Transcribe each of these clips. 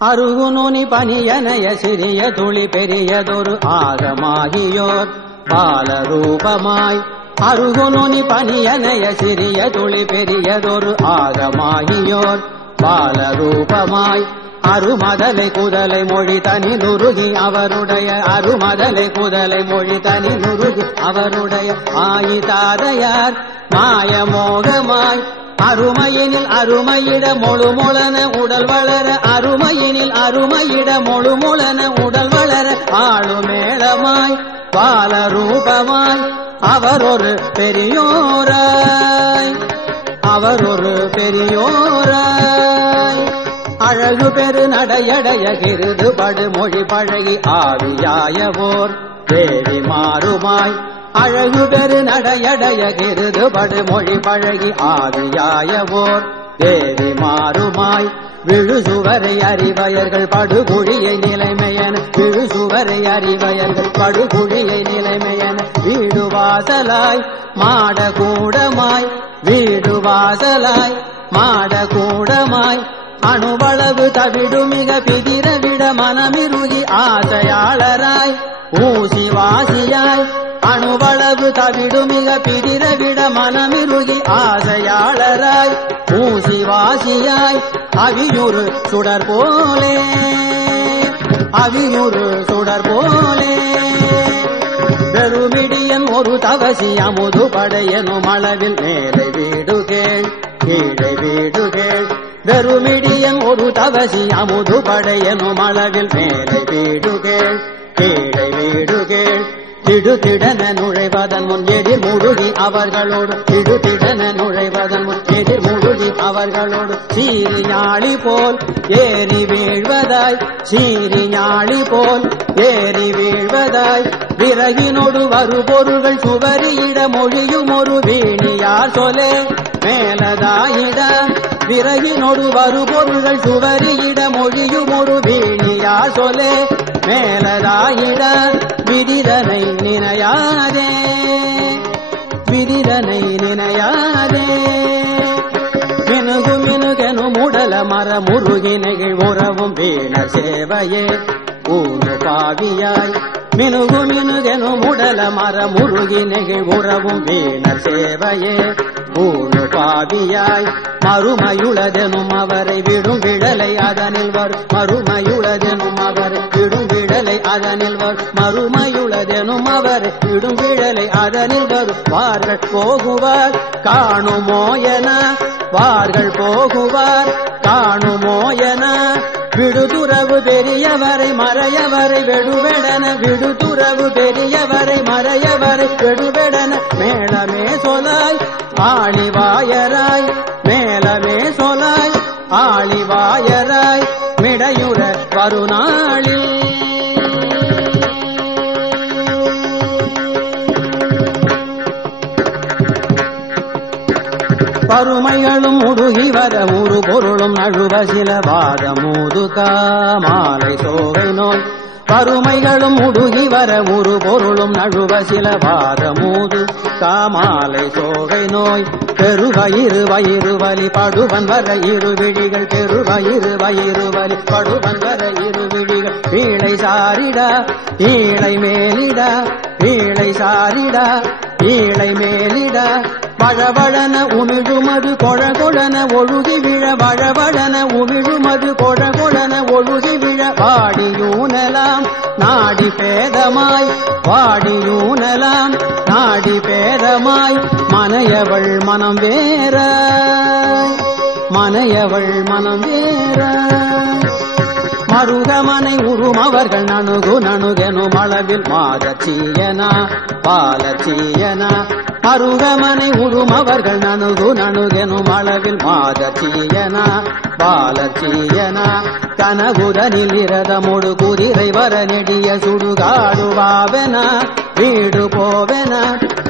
அருகுநுனி பனியனைய சிறிய துளி பெரியதொரு ஆகமாகியோர் பாலரூபமாய் அருகுநுனி பனியனைய சிறிய துளி பெரியதொரு ஆகமாகியோர் பாலரூபமாய் அருமதலை குதலை மொழி தனி நுருகி அவருடைய அருமதலை குதலை மொழி தனி நுருகி அவருடைய ஆயிதாதையார் மாயமோகமாய் அருமையினில் அருமையிட மொழுமொளன உடல் வளர அருமையினில் அருமையிட மொழுமொளன உடல் வளர ஆளுமேளமாய் பாலரூபமாய் அவர் ஒரு பெரியோராய் அவர் ஒரு பெரியோராய் அழகு பெரு நடையடைய கிருது படு மொழி பழகி ஆவியாயவோர் தேவி மாறுமாய் அழகு பெரு நடையடைய கிருது படு மொழி பழகி ஆவியாயவோர் தேவி மாறுமாய் விழுசுவரை அறிவயர்கள் படுகுழியை நிலைமையன விழுசுவரை அறிவயர்கள் படுகுழியை நிலைமையன வீடு வாசலாய் மாடகூடமாய் வீடு வாசலாய் மாடகூடமாய் அணுவளவு தவிடு மிக பிதிரவிட மனமிருகி ஆசையாளராய் ஊசி வாசியாய் அணுவளவு தவிடு மிக பிதிரவிட மனமிருகி ஆசையாளராய் ஊசி வாசியாய் அவியுறு சுடர் போலே அவியுறு சுடர் போலே பெருமிடியன் ஒரு தவசி அமுது படையனும் அளவில் மேலை வீடு கேள் கீழே வீடு கேள் பெருமிடியன் ஒரு தவசி அமுது படையனும் அளவில் மேலை வீடு கேள் கீழே வீடு கேள் திடுதிடன நுழைவதன் முன் எதிர் முழுகி அவர்களோடு திடுதிடன நுழைவதன் முன் எதிர் முழுகி அவர்களோடு சீறி ஞாழி போல் ஏறி வீழ்வதாய் சீறி ஞாழி போல் ஏறி வீழ்வதாய் விறகினோடு வரு பொருள்கள் சுவரியிட மொழியும் ஒரு வீணியார் சொலே மேலதாயிட விறகினோடு வரு பொருள்கள் சுவரியிட மொழியும் ஒரு வீணியார் சொலே மேலதாயிட விதிதனை நினையாதே விதிதனை நினையாதே மினுகு மினுகெனு முடல மர முருகி நெகிழ் உறவும் வீண சேவையே ஊரு பாவியாய் மினுகு மினுகெனு முடல மர முருகி நெகிழ் உறவும் வீண சேவையே ஊரு பாவியாய் மறுமையுளதெனும் அவரை விடும் விடலை அதனில் வரும் மறுமையுளதெனும் அவரை விடும் விடலை அதனில் வரும் மறுமையுளதெனும் அவரை விடும் விடலை அதனில் வரும் வார்கள் போகுவார் காணுமோயன வார்கள் போகுவார் காணுமோயன விடுதுறவு பெரியவரை மறையவரை வெடுவெடன விடுதுறவு பெரியவரை மறையவரை வெடுவெடன மேளமே சொலாய் ஆளிவாயராய் மேலமே சொலாய் ஆளிவாயராய் மிடையுற வருநாளில் பருமைகளும் முடுகி வர ஒரு பொருளும் நழுவ சில வாதமூதுகா மாலை சோகை நோய் பருமைகளும் முடுகி வர ஒரு பொருளும் நழுவ சில வாதமூது காமாலை சோகை நோய் பெருவயிறு வயிறு வலி படுவன் வர இரு விழிகள் பெருவயிறு வயிறு வலி படுவன் வர இரு விழிகள் வீழை சாரிடா ஈழை மேலிடா வீழை சாரிடா ஈழை மேலிடா வழவழன உமிழுமது கொழகொழன ஒழுகி விழ வழவழன உமிழுமது கொழகொழன ஒழுகி விழ வாடியூனலாம் நாடி பேதமாய் வாடியூனலாம் நாடி பேதமாய் மனையவள் மனம் வேற மனையவள் மனம் வேற மருகமனை உருமவர்கள் நணுகு நணுகெனும் அளவில் மாதச்சீயனா பாலச்சீயனா மருகமனை உருமவர்கள் நணுகு நணுகெனும் அளவில் மாதச்சீயனா பாலச்சீயனா கனகுதனில் இரதமொடு குதிரை வர நெடிய சுடுகாடுவாவென வீடு போவென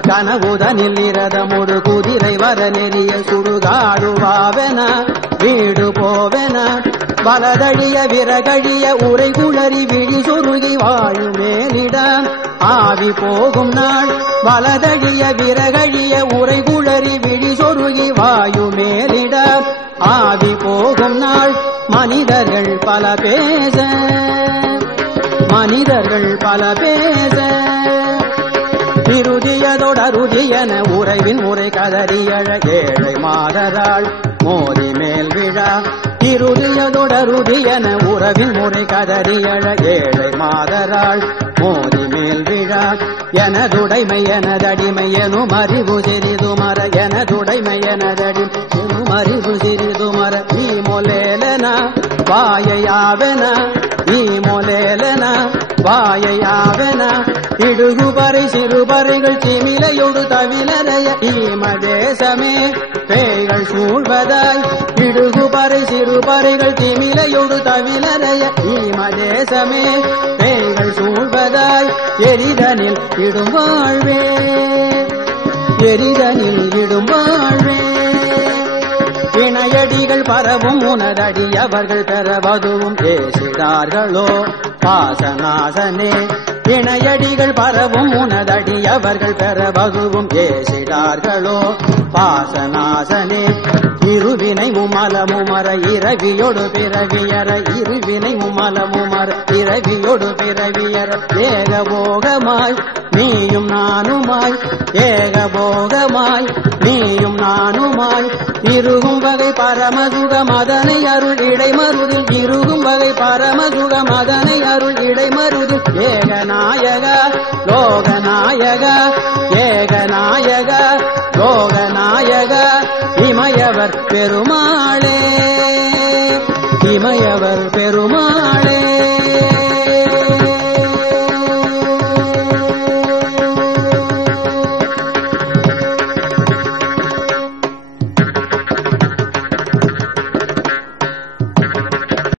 கனகுதனில் இரதமொடு குதிரை வர நெடிய சுடுகாடுவாவென வீடு போவென வலதழிய விறகழிய உரை குளறி விழி சொருகி வாயுமேலிட ஆவி போகும் நாள் வலதழிய விறகழிய உரை குளறி விழி சொருகி வாயுமேலிட ஆவி போகும் நாள் மனிதர்கள் பல பேச மனிதர்கள் பல பேச இறுதியதொடருதியன உறைவின் முறை கதறியழ ஏழை மாதராள் மோதி மேல் விழா இறுதியதொடருதியன உறவின் முறை கதறியழ ஏழை மாதராள் மோதி மேல் விழா எனதுடைமை எனதடிமை எனும் அறிவு சிறிதுமர எனதுடைமை எனதடி எனும் அறிவு சிறிதுமர நீ மொலேலன வாயையாவன நீ மொலேலன வாயையாவன இடுகுபறை சிறுபறைகள் திமிலையொடு தவிலறைய ஈமதேசமே பேய்கள் சூழ்வதாய் இடுகுபறை சிறுபறைகள் திமிலையொடு தவிலறைய ஈமதேசமே பேய்கள் சூழ்வதாய் எரிதனில் இடும் வாழ்வே எரிதனில் இடும் வாழ்வே இணையடிகள் பரவும் உனதடி அவர்கள் பெறவதுவும் பேசிடார்களோ பாசநாசனே இணையடிகள் பரவும் உனதடி அவர்கள் பெறவதுவும் பேசிடார்களோ பாசநாசனே இருவினை முமலமுமர இரவியொடு பிறவியற இருவினை முமலமுமர இரவியொடு பிறவியற ஏகபோகமாய் நீயும் நானுமாய் ஏகபோகமாய் நீயும் நானுமாய் இருகும் வகை பரமசுகம் அதனை அருள் இடைமருதில் இருகும் வகை பரமசுகம் அதனை அருள் இடைமருதில் ஏகநாயக லோகநாயக ஏகநாயக லோகநாயக இமயவர் பெருமாளே இமயவர் பெருமாளே